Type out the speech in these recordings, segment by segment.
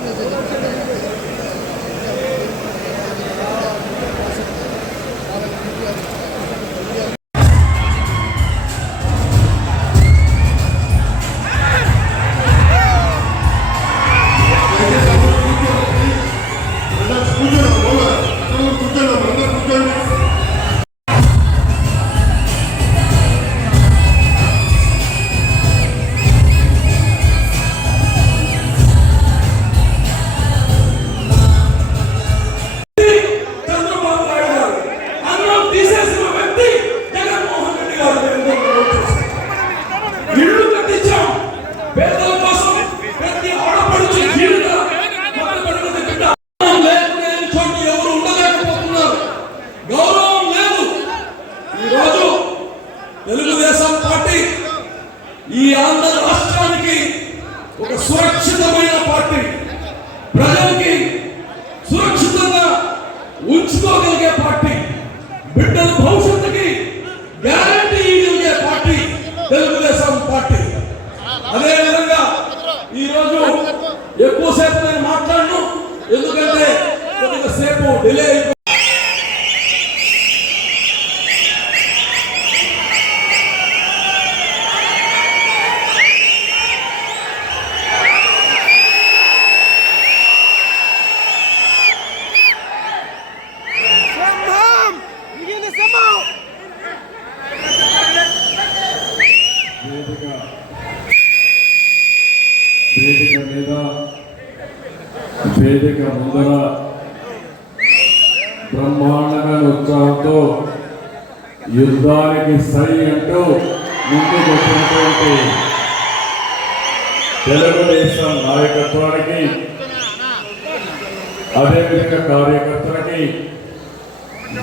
对对 it? Telugu Desam party ఈ ఆంధ్ర రాష్ట్రానికి ఒక సురక్షితమైన పార్టీ. ప్రజలకి సురక్షితంగా ఉంచుకోగలిగే పార్టీ. బిడ్డల భవిష్యత్తుకి గ్యారంటీ ఇవ్వగలిగే పార్టీ తెలుగుదేశం పార్టీ. అదేవిధంగా ఈరోజు ఎక్కువసేపు నేను మాట్లాడను. ఎందుకంటే కొద్దిగా సేపు డిలే వేదిక ముందర బ్రహ్మాండమైన ఉత్సాహంతో యుద్ధానికి సై అంటూ ముందుకు వచ్చినటువంటి తెలుగుదేశం నాయకత్వానికి అదేవిధంగా కార్యకర్తలకి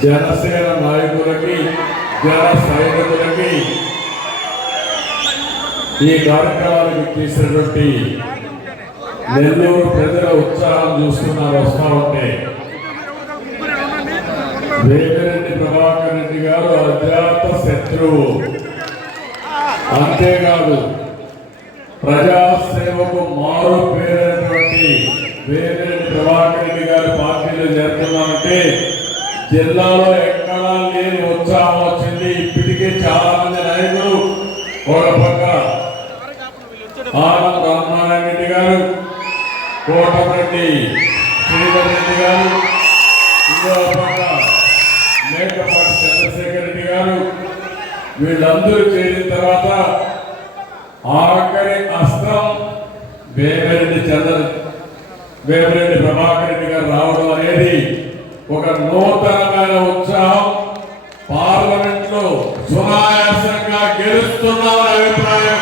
జనసేన నాయకులకి జన సైనికులకి ఈ కార్యక్రమానికి తీసినటువంటి నెల్లూరు ప్రజల ఉత్సాహం చూస్తున్నారు వస్తా ఉంటే. వేమిరెడ్డి ప్రభాకర్ రెడ్డి గారు అజాత శత్రువు. అంతేకాదు ప్రజాసేవకు మారు పేరైనటువంటి వేమిరెడ్డి ప్రభాకర్ రెడ్డి గారి పార్టీలో చేరుతున్నామంటే జిల్లాలో ఎక్కడా లేని ఉత్సాహం వచ్చింది వీళ్ళందరూ చేరిన తర్వాత ఆఖరి అస్త్రం వేమిరెడ్డి చంద్ర వేమిరెడ్డి ప్రభాకర్ రెడ్డి గారు రావడం అనేది ఒక నూతనమైన ఉత్సాహం. పార్లమెంట్లో సునాయాసంగా గెలుస్తున్నామని అభిప్రాయం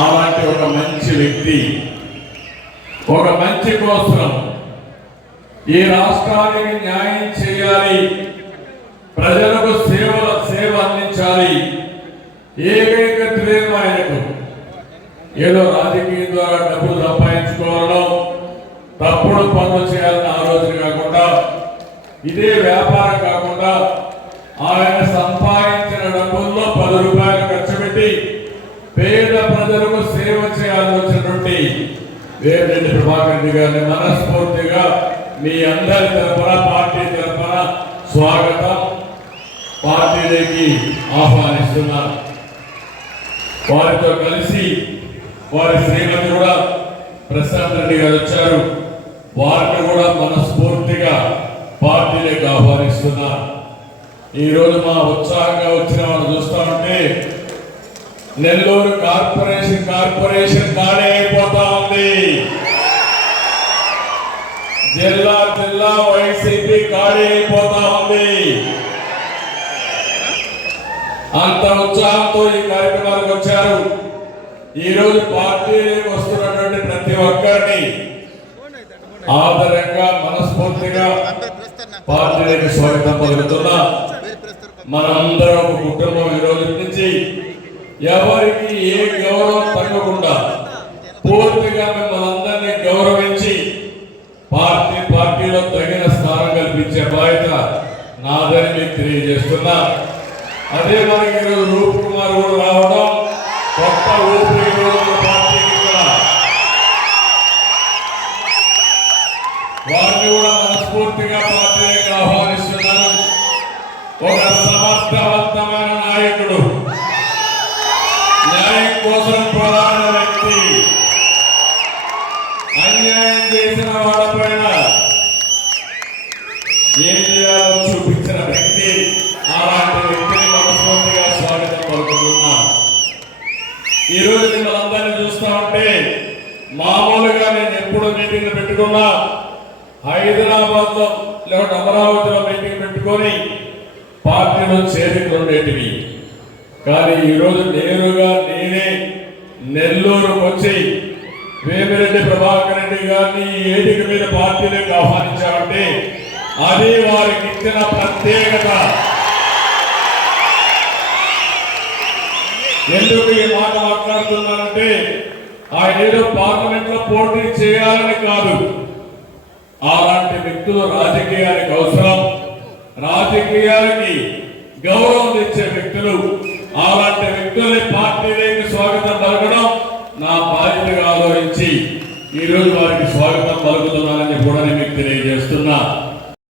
అలాంటి ఒక మంచి వ్యక్తి ఒక మంచి కోసం ఈ రాష్ట్రానికి న్యాయం చేయాలి. ప్రజలకు సేవ సేవ అందించాలి. ఏకైక ధ్యేయం ఆయనకు. ఏదో రాజకీయం ద్వారా డబ్బులు సంపాదించుకోవడం తప్పుడు పనులు చేయాలని ఆలోచన కాకుండా ఇదే వ్యాపారం కాకుండా ఆయన సంపాదించిన డబ్బుల్లో పది రూపాయలు ఖర్చు పెట్టి పేద ప్రజలకు సేవ చేయాలని వచ్చినటువంటి వేమిరెడ్డి ప్రభాకర్ రెడ్డి గారిని మనస్ఫూర్తిగా మీ అందరి తరఫున పార్టీ తరఫున స్వాగతం. పార్టీలోకి ఆహ్వానిస్తున్నారు. వారితో కలిసి వారి శ్రీమతి కూడా ప్రశాంత్ రెడ్డి గారు వచ్చారు. వారిని కూడా మనస్ఫూర్తిగా పార్టీలోకి ఆహ్వానిస్తున్నారు. ఈ రోజు మా ఉత్సాహంగా వచ్చిన వాళ్ళు చూస్తా ఉంటే నెల్లూరు కార్పొరేషన్ కార్పొరేషన్ ఖాళీ అయిపోతా ఉంది. జిల్లా జిల్లా వైసీపీ ఖాళీ అయిపోతా ఉంది. అంత ఉత్సాహంతో ఈ కార్యక్రమానికి వచ్చారు. ఈ రోజు పార్టీలోకి వస్తున్నటువంటి ప్రతి ఒక్కరిని ఆదరంగా మనస్ఫూర్తిగా పార్టీ స్వాగతం పలుకుతున్నా. మనందరం ఒక కుటుంబం ఈ రోజు నుంచి. ఎవరికి ఏ గౌరవం తగ్గకుండా పూర్తిగా మిమ్మల్ని అందరినీ గౌరవించి పార్టీ పార్టీలో తగిన స్థానం కల్పించే బాధ్యత నాదని మీకు తెలియజేస్తున్నా. అదే మనకి ఈరోజు రూప్ కుమార్ కూడా రావడం కొత్త ఊపిరి ఈరోజు పార్టీకి ఇక్కడ. వారిని కూడా మనస్ఫూర్తిగా పార్టీకి ఆహ్వానిస్తున్నాను. ఒక సమర్థవంతమైన నాయకుడు. న్యాయం కోసం పోరాడిన అందరినీ చూస్తా ఉంటే మామూలుగా నేను ఎప్పుడు మీటింగ్ పెట్టుకున్నా హైదరాబాద్లో లేకుంటే అమరావతిలో మీటింగ్ పెట్టుకొని పార్టీలో చేరికలు ఉండేటివి కానీ ఈరోజు నేరుగా నేనే నెల్లూరుకు వచ్చి వేమిరెడ్డి ప్రభాకర్ రెడ్డి గారిని ఈ వేదిక మీద పార్టీలకు ఆహ్వానించామంటే అది వారికి ఇచ్చిన ప్రత్యేకత. ఎందుకు ఈ మాట మాట్లాడుతున్నానంటే ఆయన ఏదో పార్లమెంట్లో పోటీ చేయాలని కాదు. అలాంటి వ్యక్తులు రాజకీయానికి అవసరం. రాజకీయానికి గౌరవం తెచ్చే వ్యక్తులు అలాంటి వ్యక్తుల్ని పార్టీలోకి స్వాగతం పలకడం నా బాధ్యతగా ఆలోచించి ఈ రోజు వారికి స్వాగతం పలుకుతున్నానని కూడా నేను మీకు తెలియజేస్తున్నా.